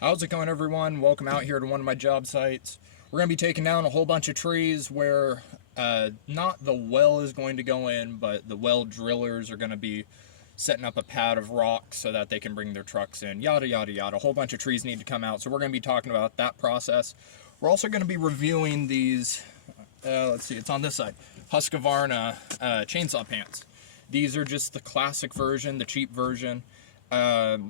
How's it going, everyone? Welcome out here to one of my job sites. We're going to be taking down a whole bunch of trees where not the well is going to go in, but the well drillers are going to be setting up a pad of rock so that they can bring their trucks in, yada, yada, yada. A whole bunch of trees need to come out, so we're going to be talking about that process. We're also going to be reviewing these, let's see, it's on this side, Husqavarna chainsaw pants. These are just the classic version, the cheap version. I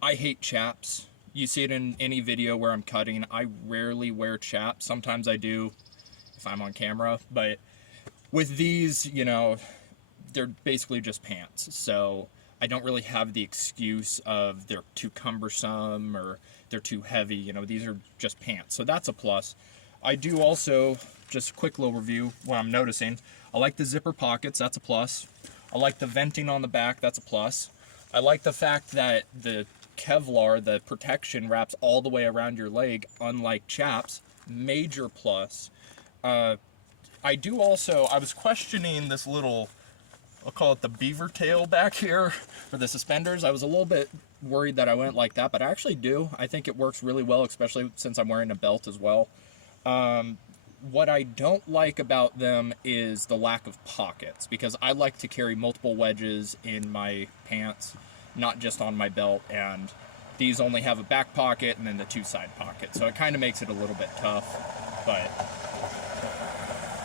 hate chaps. You see it in any video where I'm cutting. I rarely wear chaps. Sometimes I do if I'm on camera, but with these, you know, they're basically just pants. So I don't really have the excuse of they're too cumbersome or they're too heavy. You know, these are just pants. So that's a plus. I do also, just a quick little review, what I'm noticing. I like the zipper pockets. That's a plus. I like the venting on the back. That's a plus. I like the fact that the Kevlar, the protection, wraps all the way around your leg, unlike chaps. Major plus. I was questioning this little, I'll call it the beaver tail back here for the suspenders. I was a little bit worried that I wouldn't like that, but I actually do. I think it works really well, especially since I'm wearing a belt as well. What I don't like about them is the lack of pockets, because I like to carry multiple wedges in my pants, not just on my belt, and these only have a back pocket and then the two side pockets, so it kind of makes it a little bit tough. But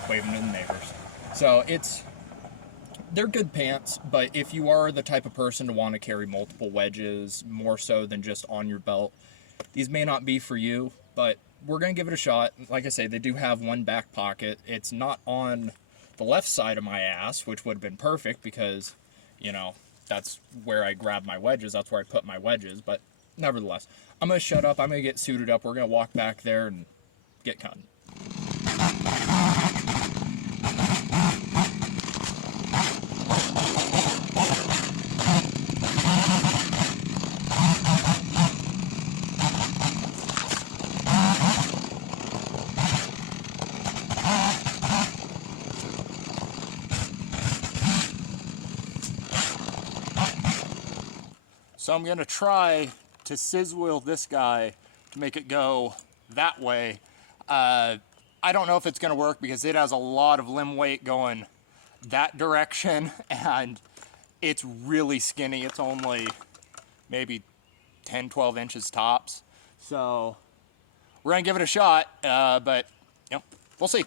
waving to the neighbors, so they're good pants, but if you are the type of person to want to carry multiple wedges more so than just on your belt, these may not be for you, but we're gonna give it a shot. Like I say, they do have one back pocket. It's not on the left side of my ass, which would have been perfect because, you know, that's where I grab my wedges. That's where I put my wedges. But nevertheless, I'm going to shut up. I'm going to get suited up. We're going to walk back there and get cutting. So I'm going to try to Sizwell this guy to make it go that way. I don't know if it's going to work because it has a lot of limb weight going that direction, and it's really skinny. It's only maybe 10-12 inches tops. So we're going to give it a shot, but you know, we'll see.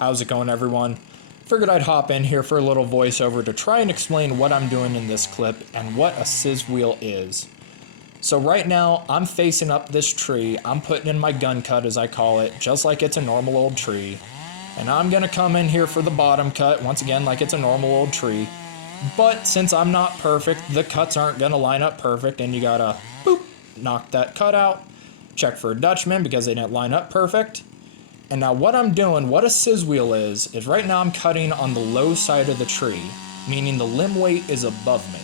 How's it going, everyone? Figured I'd hop in here for a little voiceover to try and explain what I'm doing in this clip and what a Sizwell is. So right now, I'm facing up this tree. I'm putting in my gun cut, as I call it, just like it's a normal old tree. And I'm gonna come in here for the bottom cut, once again, like it's a normal old tree. But since I'm not perfect, the cuts aren't gonna line up perfect, and you gotta, boop, knock that cut out. Check for a Dutchman because they didn't line up perfect. And now what I'm doing, what a Sizwell is right now I'm cutting on the low side of the tree, meaning the limb weight is above me.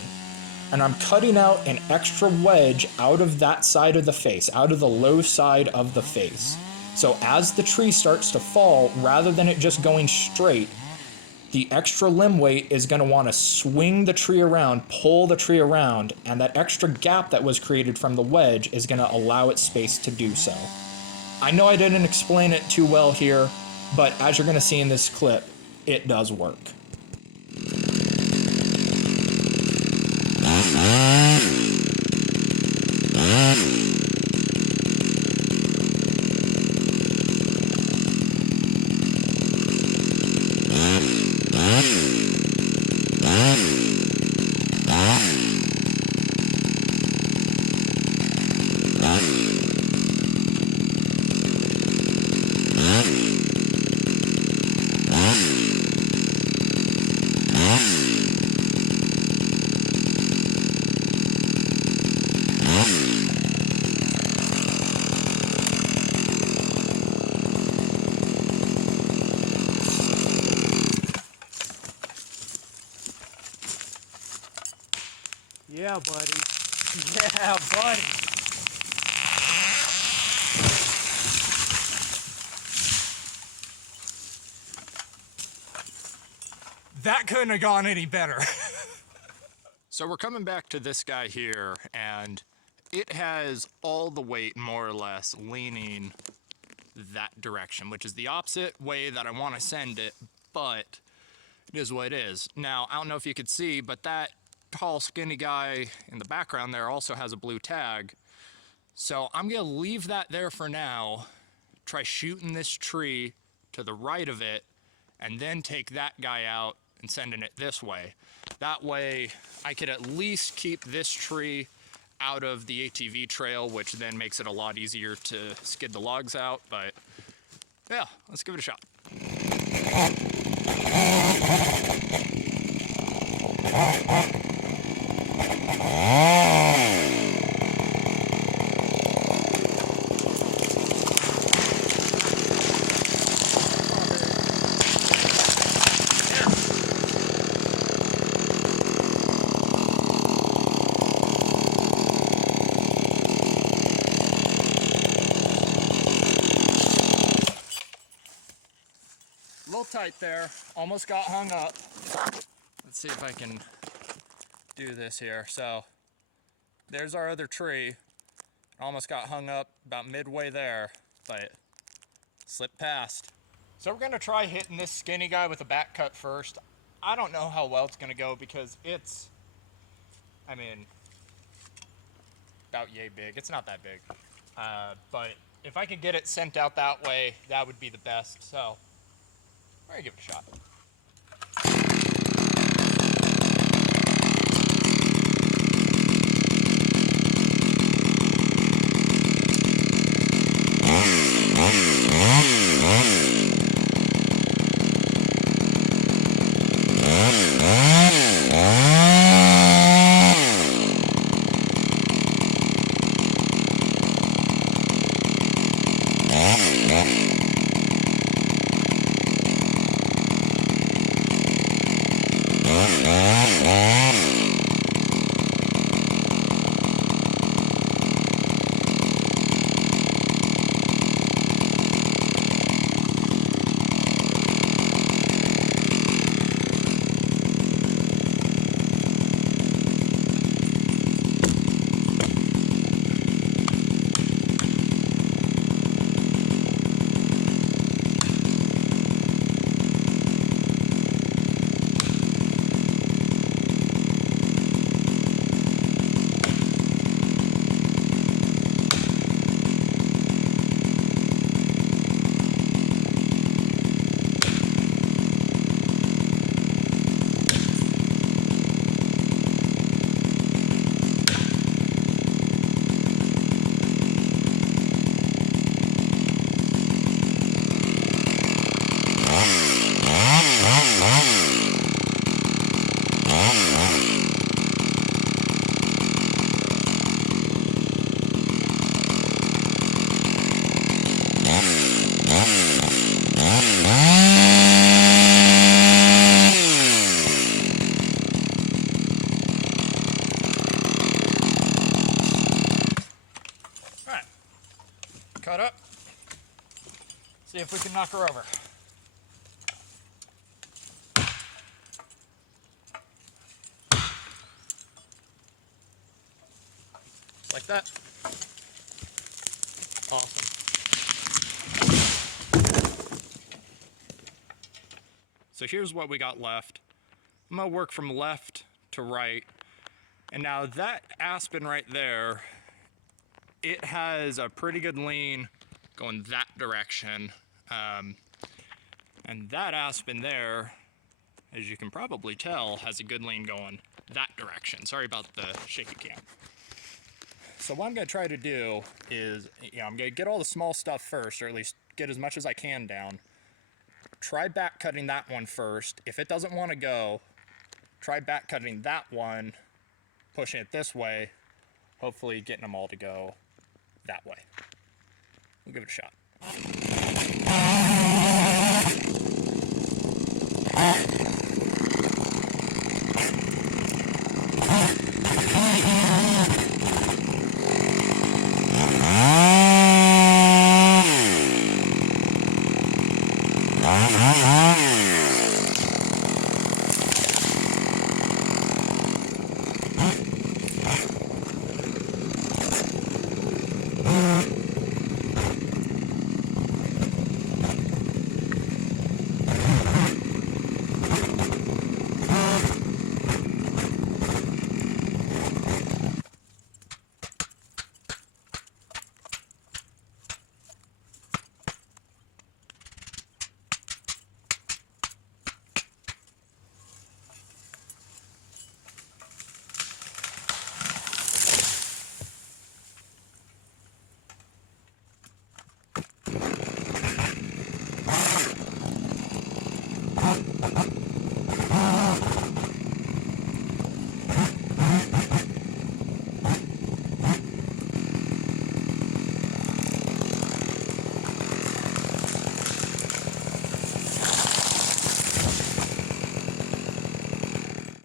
And I'm cutting out an extra wedge out of that side of the face, out of the low side of the face. So as the tree starts to fall, rather than it just going straight, the extra limb weight is going to want to swing the tree around, pull the tree around, and that extra gap that was created from the wedge is going to allow it space to do so. I know I didn't explain it too well here, but as you're going to see in this clip, it does work. Yeah, buddy. Yeah, buddy. That couldn't have gone any better. So we're coming back to this guy here, and it has all the weight more or less leaning that direction, which is the opposite way that I want to send it, but it is what it is. Now, I don't know if you could see, but that tall, skinny guy in the background there also has a blue tag. So I'm gonna leave that there for now, try shooting this tree to the right of it, and then take that guy out and sending it this way. That way I could at least keep this tree out of the ATV trail, which then makes it a lot easier to skid the logs out. But yeah, let's give it a shot. A little tight there, almost got hung up. Let's see if I can do this here. So there's our other tree. Almost got hung up about midway there, but slipped past. So we're gonna try hitting this skinny guy with a back cut first. I don't know how well it's gonna go because it's, I mean, about yay big. It's not that big. But if I could get it sent out that way, that would be the best. So we're gonna give it a shot. Cut up. See if we can knock her over. Like that. Awesome. So here's what we got left. I'm gonna work from left to right. And now that aspen right there, it has a pretty good lean going that direction. And that aspen there, as you can probably tell, has a good lean going that direction. Sorry about the shaky cam. So what I'm gonna try to do is, I'm gonna get all the small stuff first, or at least get as much as I can down. Try back cutting that one first. If it doesn't wanna go, try back cutting that one, pushing it this way, hopefully getting them all to go that way. We'll give it a shot.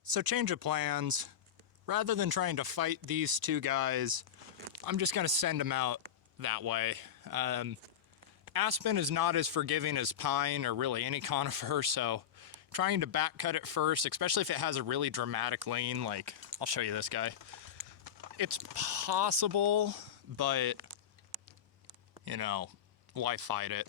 So change of plans. Rather than trying to fight these two guys, I'm just gonna send them out that way. Aspen is not as forgiving as pine or really any conifer, so trying to back cut it first, especially if it has a really dramatic lean, like I'll show you this guy. It's possible, but you know, why fight it?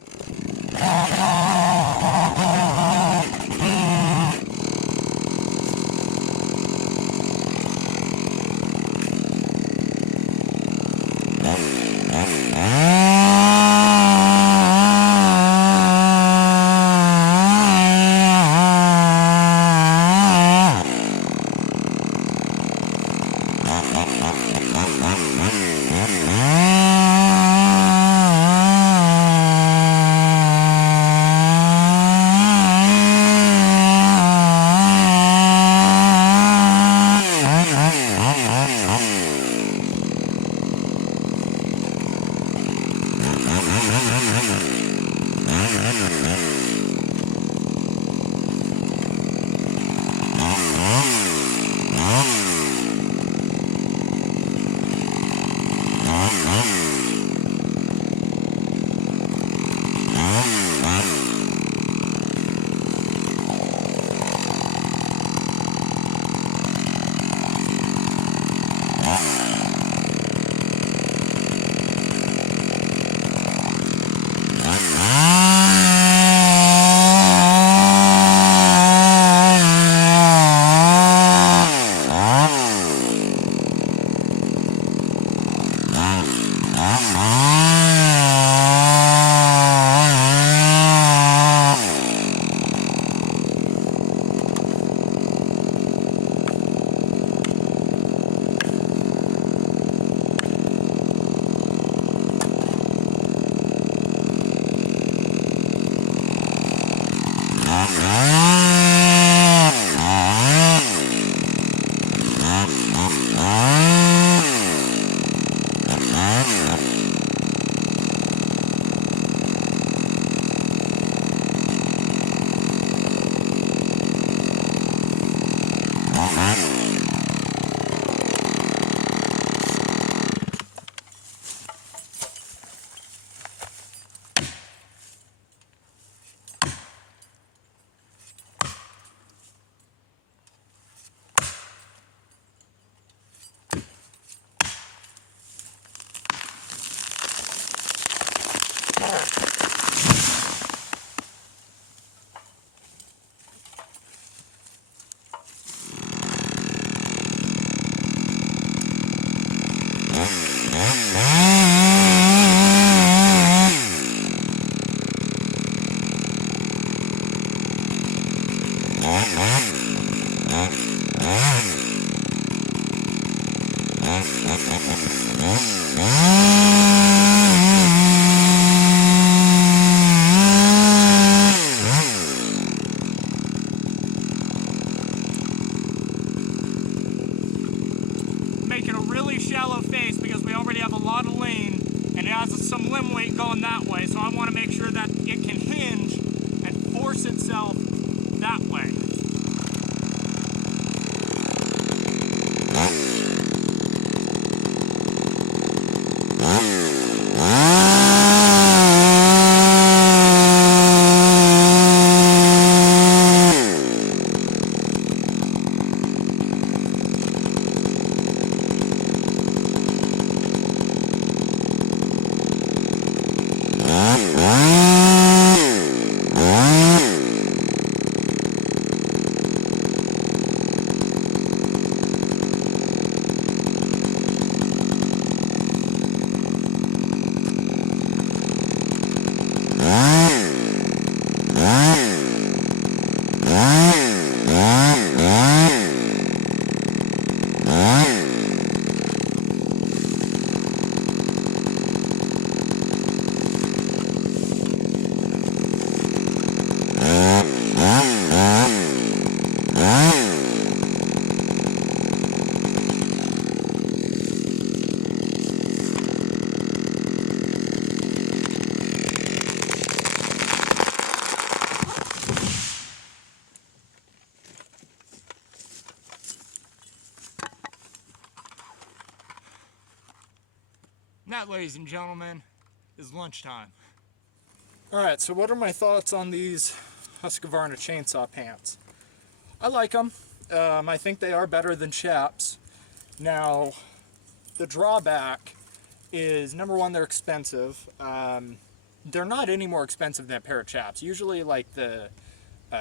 Making a really shallow face because we already have a lot of lane and it has some limb weight going that way, so I want to make sure that it can hinge and force itself that way. that, ladies and gentlemen, is lunchtime. Alright, so what are my thoughts on these Husqavarna chainsaw pants? I like them. I think they are better than Chaps. Now, the drawback is, number one, they're expensive. They're not any more expensive than a pair of Chaps. Usually, like the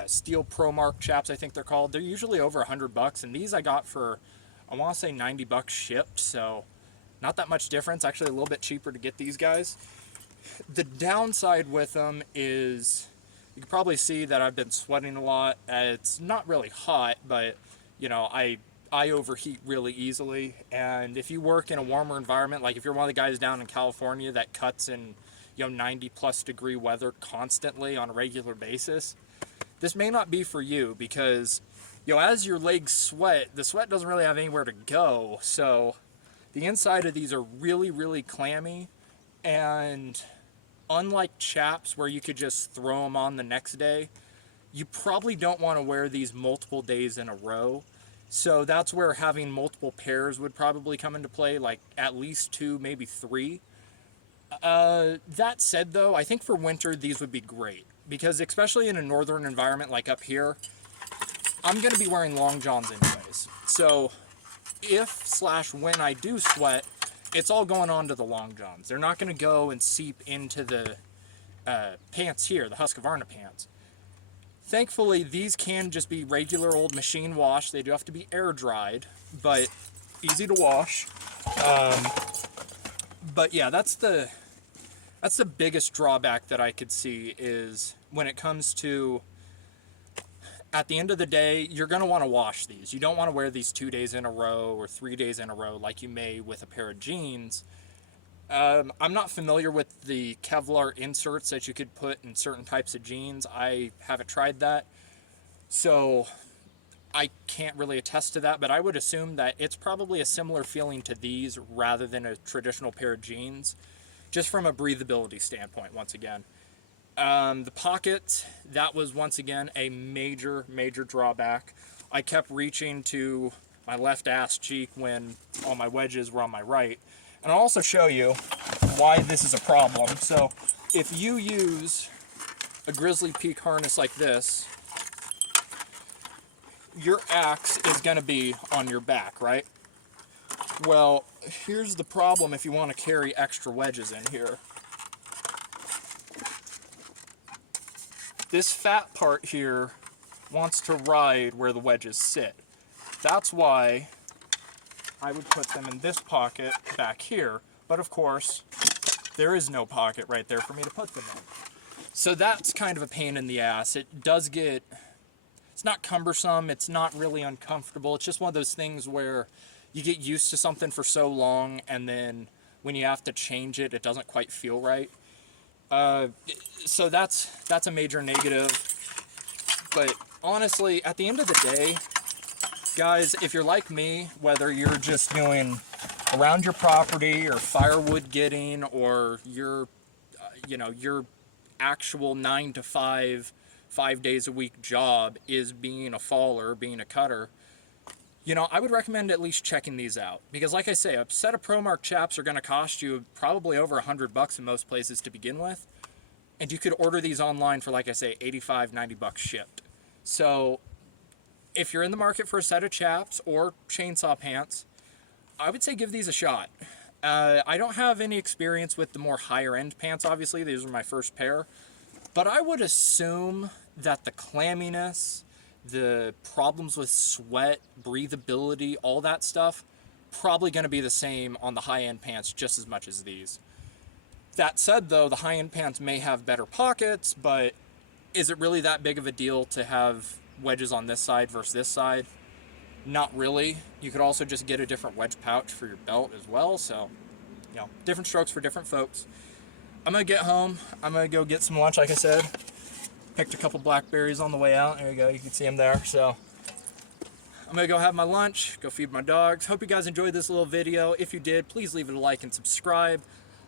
Steel Pro Mark Chaps, I think they're called, they're usually over $100, and these I got for, I want to say $90 shipped, so not that much difference. Actually, a little bit cheaper to get these guys. The downside with them is, you can probably see that I've been sweating a lot. It's not really hot, but, you know, I overheat really easily, and if you work in a warmer environment, like if you're one of the guys down in California that cuts in, you know, 90+ degree weather constantly on a regular basis, this may not be for you, because, you know, as your legs sweat, the sweat doesn't really have anywhere to go, so the inside of these are really, really clammy, and unlike Chaps where you could just throw them on the next day, you probably don't want to wear these multiple days in a row. So that's where having multiple pairs would probably come into play, like at least 2, maybe 3. That said though, I think for winter these would be great, because especially in a northern environment like up here, I'm going to be wearing long johns anyways. So if/when I do sweat, it's all going on to the long johns. They're not going to go and seep into the pants here, the Husqvarna pants. Thankfully, these can just be regular old machine wash. They do have to be air dried, but easy to wash. But yeah, that's the biggest drawback that I could see, is when it comes to, at the end of the day, you're going to want to wash these. You don't want to wear these 2 days in a row or 3 days in a row like you may with a pair of jeans. I'm not familiar with the Kevlar inserts that you could put in certain types of jeans. I haven't tried that, so I can't really attest to that, but I would assume that it's probably a similar feeling to these rather than a traditional pair of jeans, just from a breathability standpoint, once again. The pockets, that was once again a major, major drawback. I kept reaching to my left ass cheek when all my wedges were on my right. And I'll also show you why this is a problem. So if you use a Grizzly Peak harness like this, your axe is going to be on your back, right? Well, here's the problem if you want to carry extra wedges in here. This fat part here wants to ride where the wedges sit. That's why I would put them in this pocket back here, but of course, there is no pocket right there for me to put them in. So that's kind of a pain in the ass. It does get, it's not cumbersome, it's not really uncomfortable, it's just one of those things where you get used to something for so long, and then when you have to change it, it doesn't quite feel right. So that's a major negative, but honestly, at the end of the day, guys, if you're like me, whether you're just doing around your property or firewood getting, or your actual 9 to 5, 5 days a week job is being a faller, being a cutter, you know, I would recommend at least checking these out, because like I say, a set of ProMark Chaps are going to cost you probably over $100 in most places to begin with, and you could order these online for, like I say, $85, $90 shipped. So if you're in the market for a set of Chaps or chainsaw pants, I would say give these a shot. I don't have any experience with the more higher end pants, obviously. These are my first pair. But I would assume that the clamminess, the problems with sweat, breathability, all that stuff, probably going to be the same on the high-end pants just as much as these. That said, though, the high-end pants may have better pockets, but is it really that big of a deal to have wedges on this side versus this side? Not really. You could also just get a different wedge pouch for your belt as well, so, you know, different strokes for different folks. I'm going to get home. I'm going to go get some lunch, like I said. Picked a couple blackberries on the way out. There you go. You can see them there. So I'm going to go have my lunch, go feed my dogs. Hope you guys enjoyed this little video. If you did, please leave it a like and subscribe.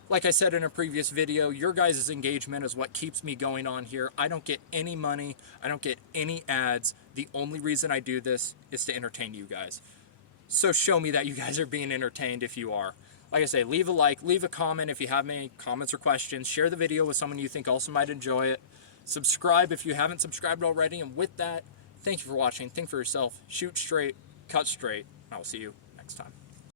Like I said in a previous video, your guys' engagement is what keeps me going on here. I don't get any money. I don't get any ads. The only reason I do this is to entertain you guys. So show me that you guys are being entertained if you are. like I say, leave a like, leave a comment if you have any comments or questions. Share the video with someone you think also might enjoy it. Subscribe if you haven't subscribed already. And with that, thank you for watching. Think for yourself. Shoot straight, cut straight. I will see you next time.